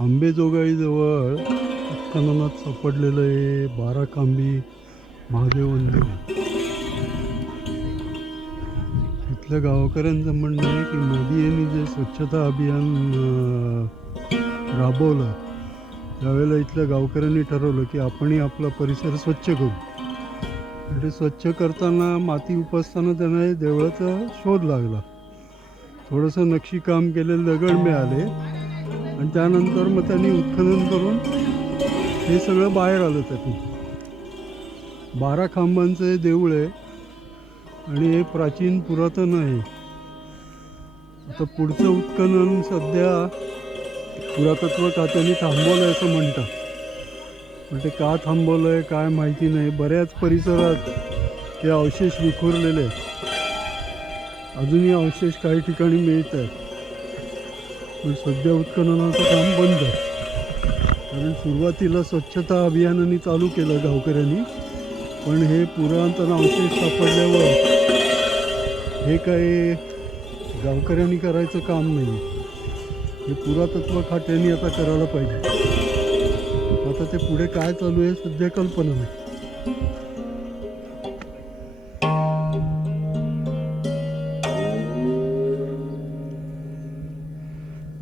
आंबेजोगाईजवळ उत्खननात सापडलेलं आहे 12 खांबी महादेव मंदिर. इथल्या गावकऱ्यांचं म्हणणं आहे की मोदी यांनी जे स्वच्छता अभियान राबवलं त्यावेळेला इथल्या गावकऱ्यांनी ठरवलं की आपणही आपला परिसर स्वच्छ करू. ते स्वच्छ करताना माती उपसताना त्यांना देवळाचा शोध लागला. थोडंसं नक्षीकाम केलेलं दगड मिळाले आणि त्यानंतर मग त्यांनी उत्खनन करून हे सगळं बाहेर आलं. त्यातून 12 खांबांचं देऊळ आहे आणि हे प्राचीन पुरातन आहे. आता पुढचं उत्खनन सध्या पुरातत्व खात्याने थांबवलं असं म्हणतात, पण ते का थांबवलं आहे काय माहिती नाही. बऱ्याच परिसरात हे अवशेष विखुरलेले आहेत. अजूनही अवशेष काही ठिकाणी मिळत आहेत, पण सध्या उत्खननाचं काम बंद आहे. कारण सुरुवातीला स्वच्छता अभियानाने चालू केलं गावकऱ्यांनी, पण हे पुरातन अवशेष सापडल्यावर हे काही गावकऱ्यांनी करायचं काम नाही. हे पुरातत्व खात्याने आता करायला पाहिजे. आता ते पुढे काय चालू आहे सध्या कल्पना नाही.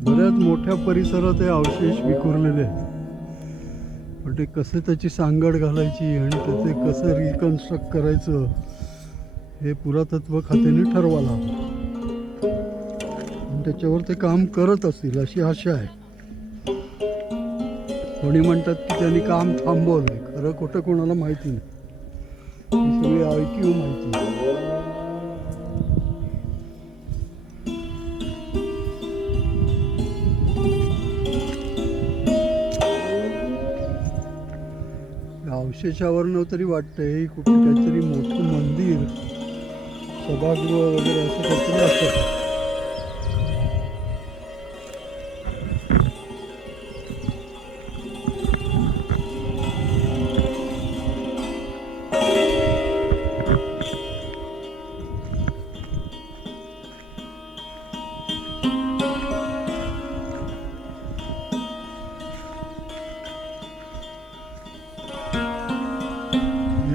बऱ्याच मोठ्या परिसरात हे अवशेष विखुरलेले आहेत, पण ते कसे त्याची सांगड घालायची आणि त्याचे कसं रिकन्स्ट्रक्ट करायचं हे पुरातत्व खात्याने ठरवायला, त्याच्यावर ते काम करत असतील अशी आशा आहे. कोणी म्हणतात की त्यांनी काम थांबवलंय, खरं खोटं कोणाला माहिती नाही. ही सगळी ऐकीव माहिती. अवशेषावरनं तरी वाटतंय ही कुठे काहीतरी मोठं मंदिर सभागृह वगैरे असं काहीतरी असतं.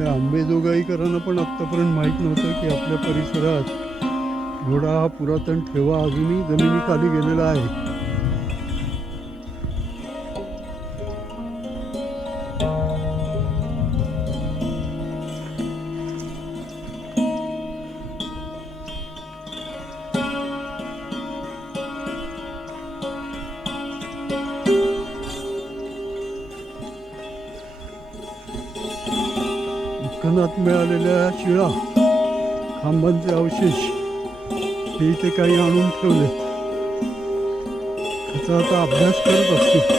आंबेजोगाईकरांना पण आत्तापर्यंत माहीत नव्हतं की आपल्या परिसरात एवढा हा पुरातन ठेवा अजूनही जमिनीखाली गेलेला आहे. उत्खनात मिळालेल्या शिळा खांबांचे अवशेष हे इथे काही आणून ठेवले. त्याचा आता अभ्यास करत असतील.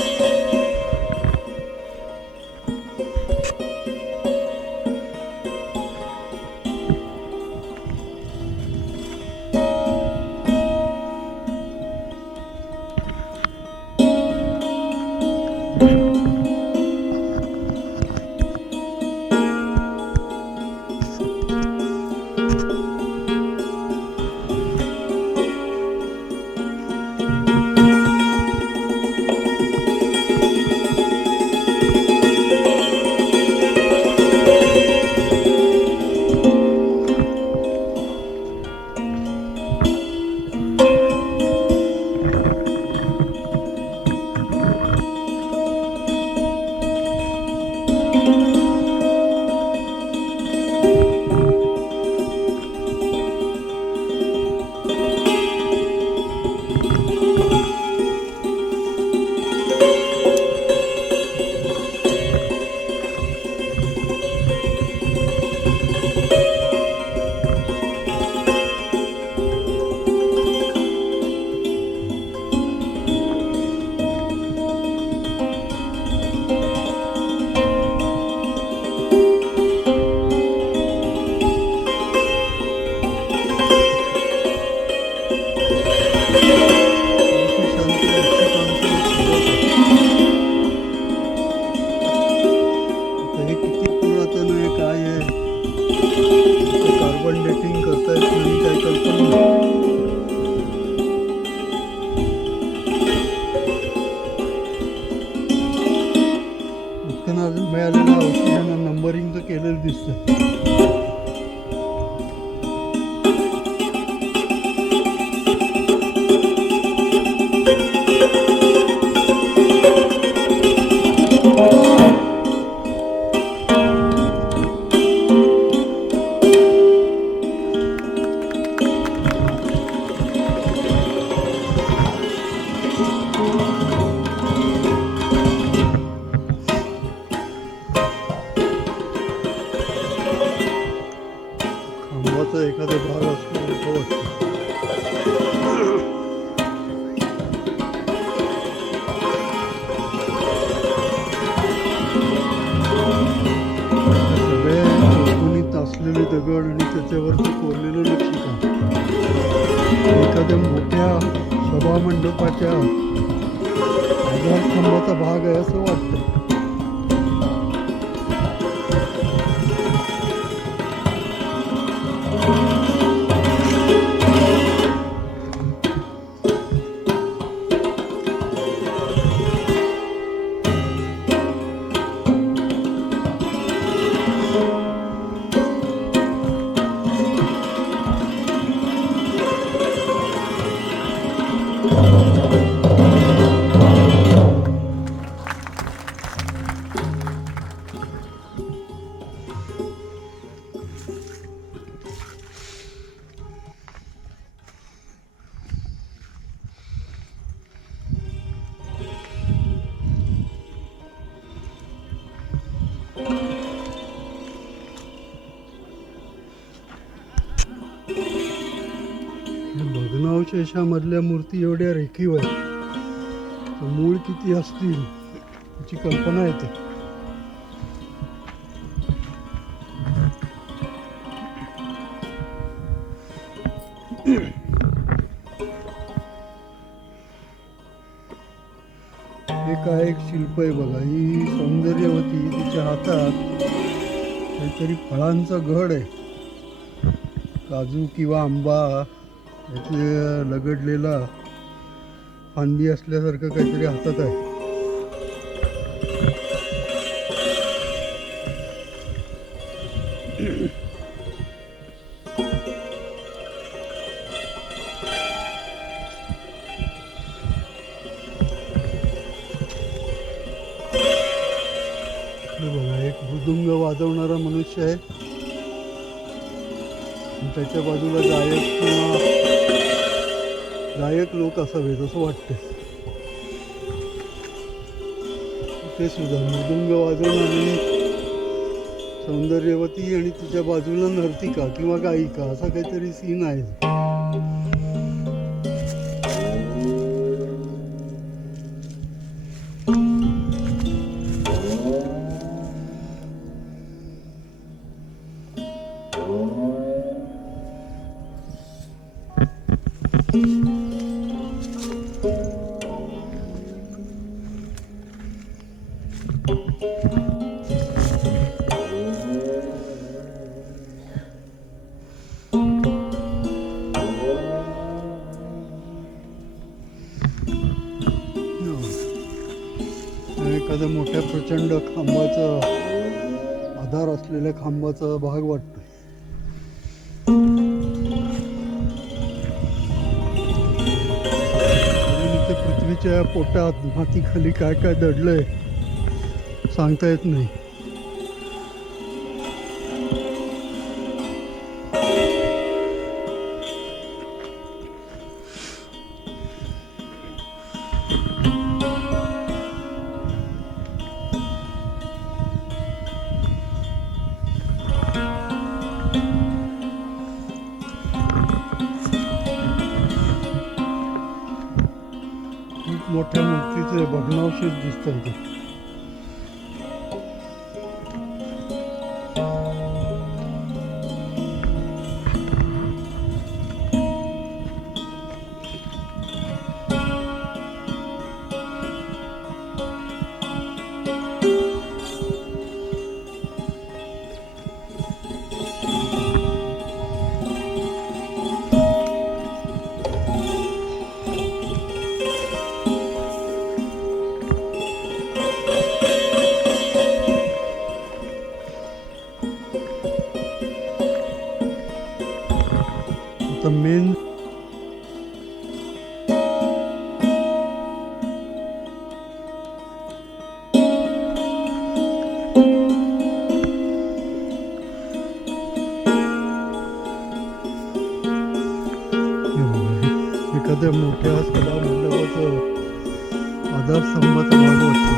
सगळे चौकोनीत असलेले दगड आणि त्याच्यावरचं कोरलेलं नक्षीकाम एखाद्या मोठ्या सभामंडपाच्या आधारस्तंभाचा भाग आहे असं वाटतं. भग्नावशेषामधल्या मूर्ती एवढ्या रेखीव आहेत, तर मूळ किती असतील याची कल्पना येते. हे काय एक शिल्प आहे बघा. ही सौंदर्यवती, तिच्या हातात काहीतरी फळांचा घड आहे, काजू किंवा आंबा याचे लगडलेला फांदी असल्यासारखं काहीतरी हातात आहे. बघा, एक मृदुंग वाजवणारा मनुष्य आहे, त्याच्या बाजूला गायक किंवा गायक लोक असावेत असं वाटतं. ते सुद्धा मृदुंग वाजवणारी सौंदर्यवती आणि तिच्या बाजूला नर्तिका किंवा गायिका असा काहीतरी सीन आहे. एखाद्या मोठ्या प्रचंड खांबाचा आधार असलेल्या खांबाचा भाग वाटतो. पृथ्वीच्या पोटात मातीखाली काय काय दडलंय सांगता येत नाही. मोठ्या मूर्तीचे भग्नावशेष दिसतात. The main एखाद्या मोठ्या सभा मंडपाचं आधारस्तंभाचा भाग वाटतो.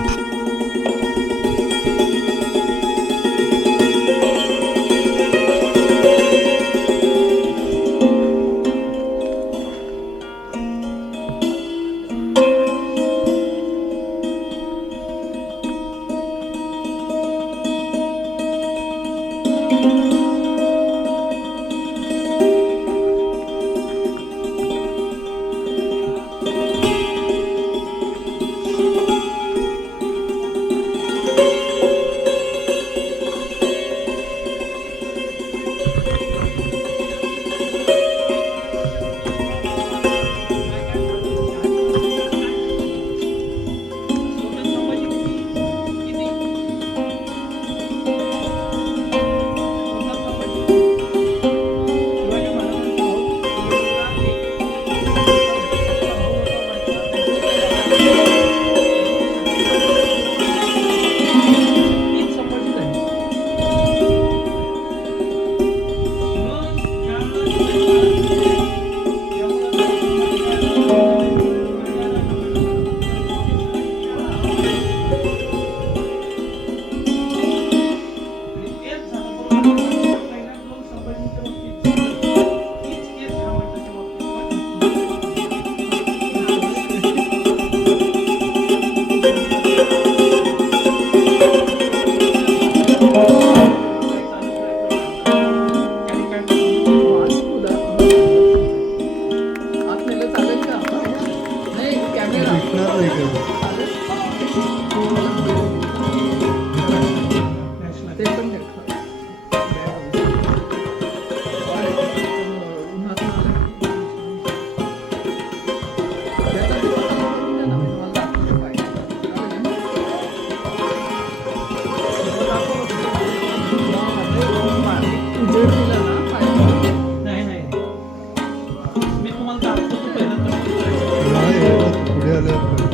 मिळाल्यावर कळेल.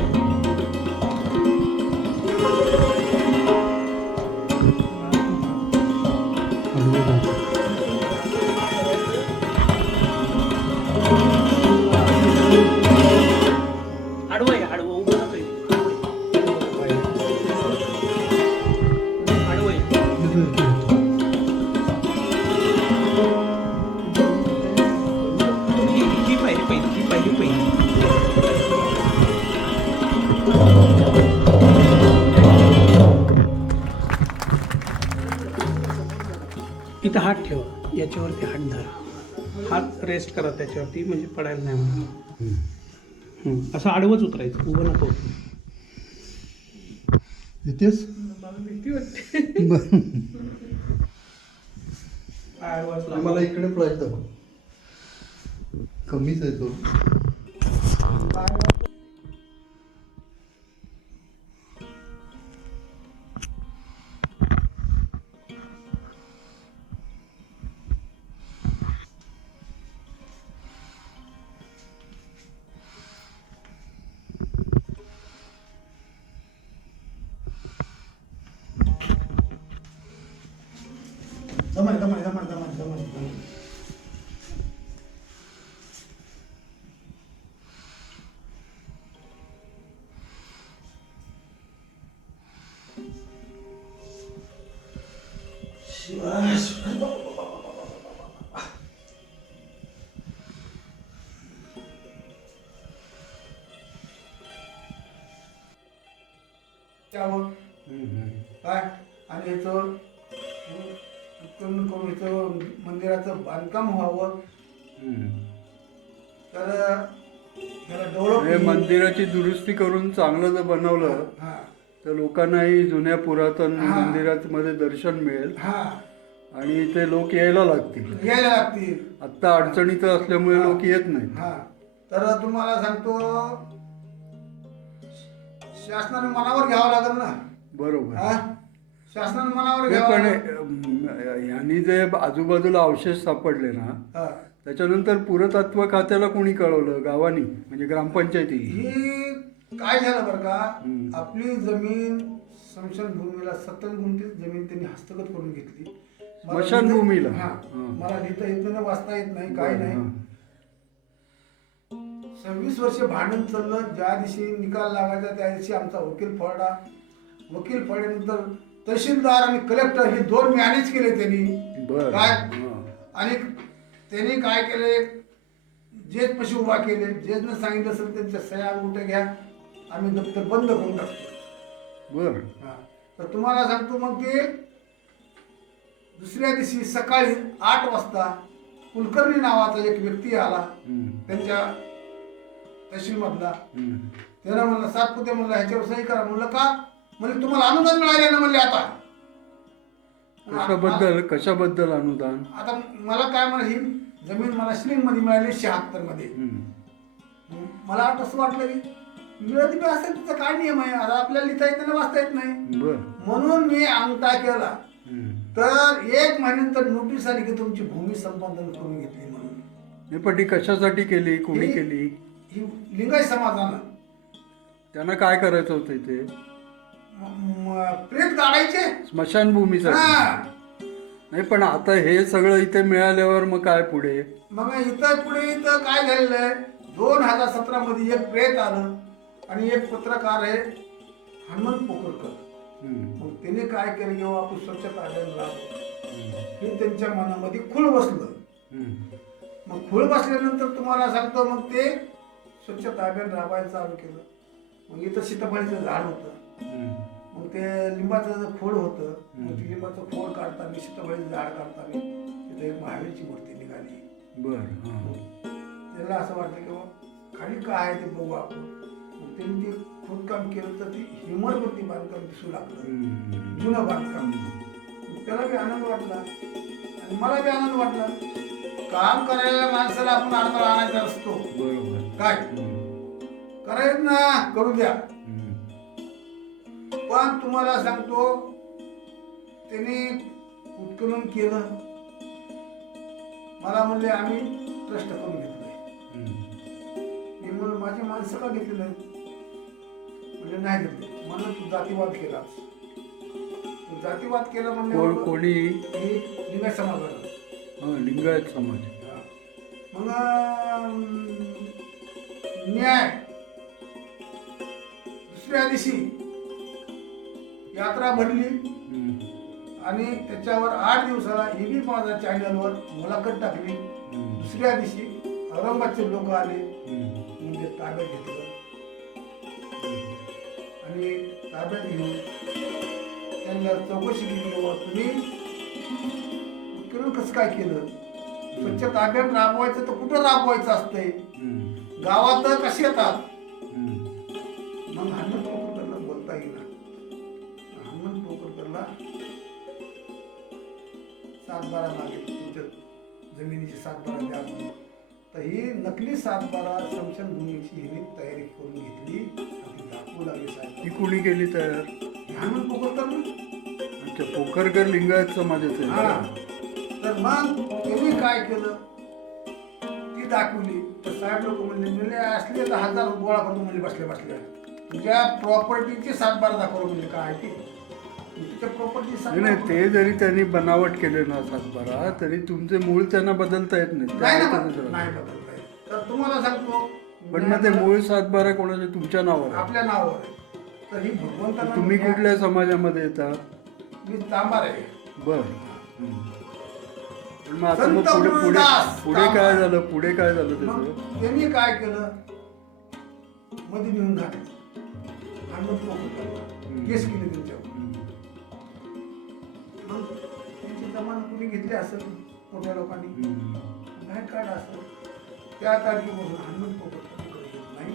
आडवं आहे, आडवं उभं राहतोय. आडवं आहे. ही पायरी पहिली, ही पायरी पहिली. इथं हात ठेवा, याच्यावरती हात धरा, हात रेस्ट करा त्याच्यावरती, म्हणजे पडायला नाही म्हणून. असं आडवंच उतरायचं, उभं नको. इथेच मला इकडे प्लाइट दाखव. कमीच आहे तो. दमन. त्यावर काय आणि ह्याचं उत्खनन करून ह्याचं मंदिराचं बांधकाम व्हावं, तर ह्याला हे डेव्हलप मंदिराची दुरुस्ती करून चांगलं जर बनवलं तर लोकांनाही जुन्या पुरातन मंदिरामध्ये दर्शन मिळेल आणि ते लोक यायला लागतील. आत्ता अडचणीत असल्यामुळे लोक येत नाही. तर तुम्हाला सांगतो, शासनाने मनावर घ्यावं लागेल ना. बरोबर. शासनाने मनावर हे घ्यावं पण लागेल. यांनी जे आजूबाजूला अवशेष सापडले ना, त्याच्यानंतर पुरातत्व खात्याला कोणी कळवलं? गावानी, म्हणजे ग्रामपंचायती. ही काय झालं बरं का, आपली जमीन स्मशानभूमीला 70 गुंठे जमीन त्यांनी हस्तगत करून घेतली. स्मशानभूमीला मला लिहिता येत नाही, वाचता येत नाही, काय नाही. 26 वर्ष भांडण चाललं. ज्या दिवशी निकाल लागायचा त्या दिवशी आमचा वकील फळला. वकील फळल्यानंतर तहसीलदार आणि कलेक्टर हे दोन मॅनेज केले त्यांनी. काय आणि त्यांनी काय केले, जेज पशी उभा केले. जेजनं सांगितलं असेल त्यांच्या सह्या अंगुठ्या घ्या, आम्ही दप्तर बंद करून टाकतो. बर. तर तुम्हाला सांगतो, मग ते दुसऱ्या दिवशी सकाळी 8 वाजता कुलकर्णी नावाचा एक व्यक्ती आला त्यांच्या तहसीलमधला. त्यानं म्हणलं, सातपुते म्हणलं ह्याच्यावर सही करा. म्हणलं का? म्हणजे तुम्हाला अनुदान मिळाले ना म्हणले. आता कशाबद्दल अनुदान? आता मला काय म्हणा, ही जमीन मला श्रींग मध्ये मिळाली 76 मध्ये. मला असं वाटलं की मिळत असेल, तिचा काय नियम आहे, आता आपल्याला लिहिता येत नाही, वाचता येत नाही. म्हणून मी अंगठा केला. तर 1 महिन्यानंतर नोटीस आली की तुमची भूमी संपादन करून घेतली म्हणून. पण ती कशासाठी केली, कोणी केली? ही लिंगायत समाजानं. त्यांना काय करायचं होतं ते? प्रेत काढायचे स्मशानभूमीसाठी. नाही, पण आता हे सगळं इथे मिळाल्यावर मग काय पुढे? मग इथं काय झालेलं आहे, 2017 मध्ये एक प्रेत आलं आणि एक पत्रकार आहे हनुमंत पोकरकर. मग त्याने काय केलं, जेव्हा आपण स्वच्छता अभियान राबवलं, हे त्यांच्या मनामध्ये खूळ बसलं. मग खूळ बसल्यानंतर तुम्हाला सांगतो, मग ते स्वच्छता अभियान राबवायला चालू केलं. मग इथं सीताफळीचं झाड होतं, मग ते लिंबाचं खोड होतं. मग ते लिंबाचं खोड काढताना, सीताफळीचं झाड काढताना तिथे एक महावीरची मूर्ती निघाली. त्याला असं वाटलं की खाली काय आहे ते बघू आपण. मग त्यांनी ते खोदकाम केलं तर ती हिमरवरती बांधकाम दिसू लागलं, जुनं बांधकाम. त्याला बी आनंद वाटला आणि मला बी आनंद वाटला. काम करायला माणसाला आपण अडथळा आणायचा असतो. काय करायचं ना, करू द्या. पण तुम्हाला सांगतो, त्यांनी उत्खनन केलं. मला म्हणले आम्ही ट्रस्ट करून घेतलंय. मी म्हणलं माझी माणसं का घेतली नाही? म्हणजे नाही दिले. म्हणून तू जातीवाद केला. तू जातीवाद केला म्हणजे कोणी लिंगायत समाजाला. लिंगायत समाज. मग न्याय दुसऱ्या दिवशी यात्रा भरली आणि त्याच्यावर 8 दिवसाला एबी माझा चॅनलवर मुलाखत टाकली. दुसऱ्या दिवशी औरंगाबादचे लोक आले, म्हणजे ताब्यात घेतलं आणि ताब्यात घेऊन त्यांना चौकशी केली. तुम्ही कसं काय केलं? स्वच्छ ताब्यात राबवायचं तर कुठं राबवायचं असतंय? गावात कसे येतात? मग हनुमंत पोकरकरला बोलता येईल. हनुमंत पोकरकरला 7/12 मागे तुमच्या जमिनीची 7/12 द्या म्हणून. तर ही नकली 7/12 स्मशानभूमीची हिने तयारी करून घेतली आणि दाखवू लागली. साहेब ती कोणी केली तयार? हनुमंत पोकरकर. अच्छा, पोकरकर लिंगायत समाजाचे. हा. तर मग त्यांनी काय केलं ती दाखवली. तर साहेब लोक म्हणले असले तर 1000 गोळा करतो म्हणजे बसल्या बसल्या. तुझ्या प्रॉपर्टीची 7/12 दाखवलं. म्हणजे काय ती तुझ्या प्रॉपर्टी नाही, ते जरी त्यांनी बनावट केले ना 7/12, तरी तुमचे मूळ त्यांना बदलता येत नाही. नाही बदलता येत. तर तुम्हाला सांगतो, पण मग ते मूळ 7/12 कोणाचे? तुमच्या नावावर? आपल्या नावावर आहे. तर ही भगवंतांना. तुम्ही कुठल्या समाजामध्ये येतात? मी तांबार आहे. बर. पण मग आता मग पुढे काय झालं? पुढे काय झालं त्याचं? त्यांनी काय केलं, मध्ये नेऊन घातलं. केस केली त्यांच्यावर. मग त्यांची जमान कुणी घेतली असेल मोठ्या लोकांनी, बाहेर काढा असेल. त्या तारखेपासून हनुमंत पोकरकर येत नाही,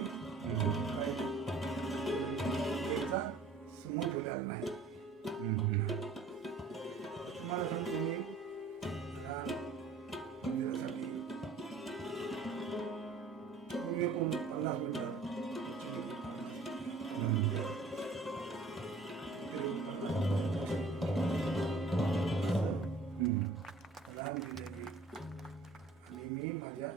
त्याचा समोर ठेवलेला नाही. तुम्हाला सांगतो मी, मंदिरासाठी 50 मीटर रान दिलेली आणि मी माझ्या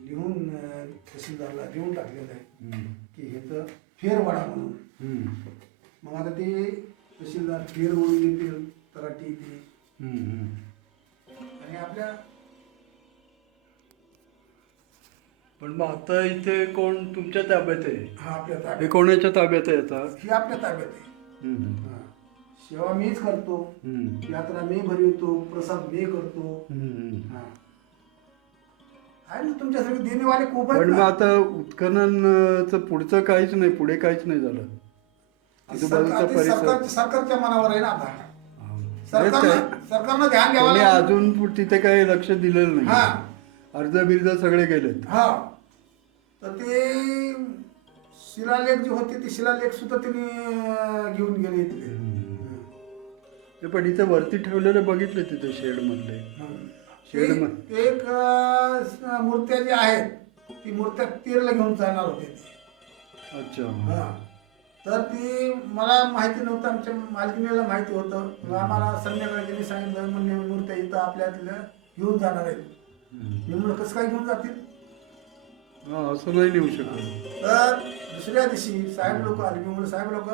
लिहून तहसीलदारला देऊन टाकलेलं आहे की हे तर फेरवाडा म्हणून. मग आता ते तहसीलदार फेर म्हणून येतील, तराटी येतील आणि आपल्या. पण मग आता इथे कोण तुमच्या ताब्यात आहे? हा, आपल्या हे ताब्यात. कोणाच्या ताब्यात आहे आता? ही आपल्या ताब्यात आहे. हा. सेवा मीच करतो, यात्रा मी भरवतो, प्रसाद मी करतो. हा. आहे ना तुमच्यासाठी देणेवाले खूप आहेत. पण मग आता उत्खननचं पुढचं काहीच नाही, पुढे काहीच नाही झालं. आजूबाजूचा परिसर सरकारच्या मनावर आहे ना. आता सरकारनं ध्यान द्यावं. अजून तिथे काही लक्ष दिलेलं नाही. हा, अर्ज बिर्ज सगळे गेलेत. हा. तर ते शिलालेख जे होते ते शिलालेख सुद्धा त्यांनी घेऊन गेले इथले. पण इथे वरती ठेवलेले बघितले तिथे शेड मधले. एक मूर्त्या जी आहेत ती मूर्त्या तीरला घेऊन जाणार होते. अच्छा. हा. तर ती मला माहिती नव्हतं, आमच्या मालकीणीला माहिती होतं. आम्हाला संध्याकाळी त्यांनी सांगितलं म्हणजे मूर्त्या इथं आपल्यातल्या घेऊन जाणार आहेत. मी म्हणलं कसं काय घेऊन जातील? असं नाही लिहू शकत. तर दुसऱ्या दिवशी साहेब लोक आले. मी म्हणलं साहेब लोक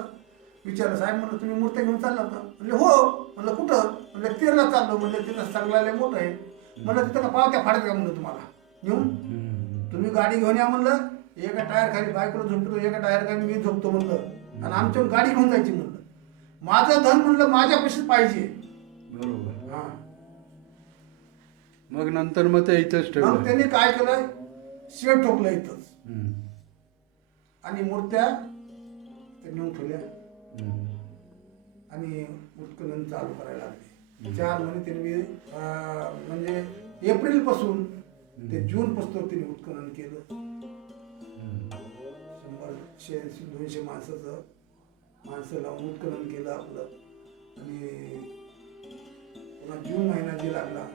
विचारलं, साहेब म्हणलं तुम्ही मूर्त्या घेऊन चालला होता? म्हणले हो. म्हणलं कुठं? म्हणलं तीरला चाललो. म्हणजे तिथं चांगला मोठं आहे. म्हणलं तिथं का पावत्या फाडत का म्हणलं तुम्हाला घेऊन? तुम्ही गाडी घेऊन या म्हणलं. एका टायर खाली बायकोला झोपतो, एका टायर खाली मी झोपतो म्हणलं. आणि आमच्यावर गाडी घेऊन जायची म्हणलं. माझं धन म्हणलं माझ्या पैसेच पाहिजे. बरोबर. हा. मग नंतर मग ते इथंच ठेवलं. मग त्यांनी काय केलं, शेड ठोकलं इथंच आणि मूर्त्या नेऊन ठेवल्या आणि उत्खनन चालू करायला लागले. 4 महिने त्यांनी म्हणजे एप्रिल पासून ते जून पासून त्यांनी उत्खनन केलं. 100-200 माणसं लावून उत्खनन केलं आपलं. आणि पुन्हा जून महिना जे लागला,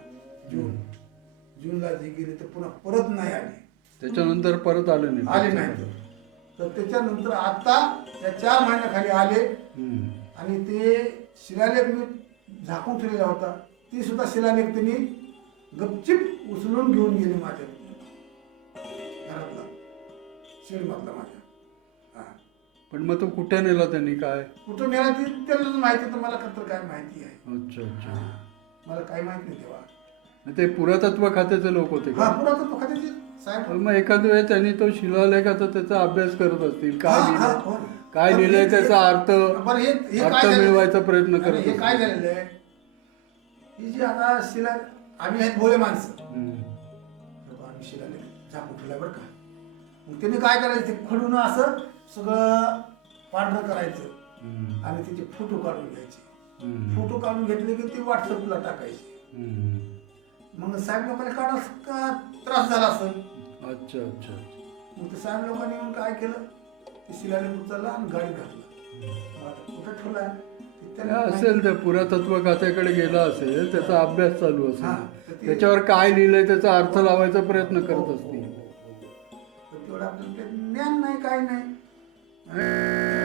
जूनला जे गेले तर पुन्हा परत नाही आले. त्याच्यानंतर परत आले नाही. तर त्याच्यानंतर आता या 4 महिन्याखाली आले आणि ते शिलालेख मी झाकून ठेवलेला होता. ती सुद्धा शिलालेख त्यांनी गपचिप उचलून घेऊन गेले माझ्या घरातला, शेडमधला माझ्या. पण मग तो कुठे नेला त्यांनी काय? कुठं नेला ते त्यालाच माहिती, तर मला तर काय माहिती आहे. अच्छा अच्छा. मला काही माहित नाही तेव्हा. मग ते पुरातत्व खात्याचे लोक होते हा का? पुरातत्व खात्याचे साहेब. पण मग एखाद्या वेळेस त्यांनी तो शिलालेखाचा त्याचा अभ्यास करत असतील, काय हा, लिहिलंय हो. काय पण लिहिलंय हे- त्याचा अर्थ बरं, हे काय अर्थ झालेलं- मिळवायचा प्रयत्न आणि करत हे काय असतील. झालेलं आहे, ही जी आता शिला, आम्ही आहेत भोळे माणसं, आम्ही शिलालेख झाकून ठेवलाय बरं का. मग त्यांनी काय करायचं, ते खडून असं सगळं पांढरं करायचं आणि त्याचे फोटो काढून घ्यायचे. फोटो काढून घेतले की ते व्हॉट्सअपला टाकायचे. मग साहेब लोकांनी काढा त्रास झाला असं. अच्छा अच्छा. मग ते साहेब लोकांनी येऊन काय केलं, ते शिलालेख उचलला आणि गाडीत घातला. मग आता कुठं ठेवलाय ते त्यांना माहिती. असेल त्या पुरातत्व खात्याकडे गेला असेल, त्याचा अभ्यास चालू हा, असेल, तर ते- त्याच्यावर काय लिहिलंय त्याचा अर्थ लावायचा प्रयत्न करत असतील. पण तेवढं आपल्याला ते ज्ञान नाही, काय नाही.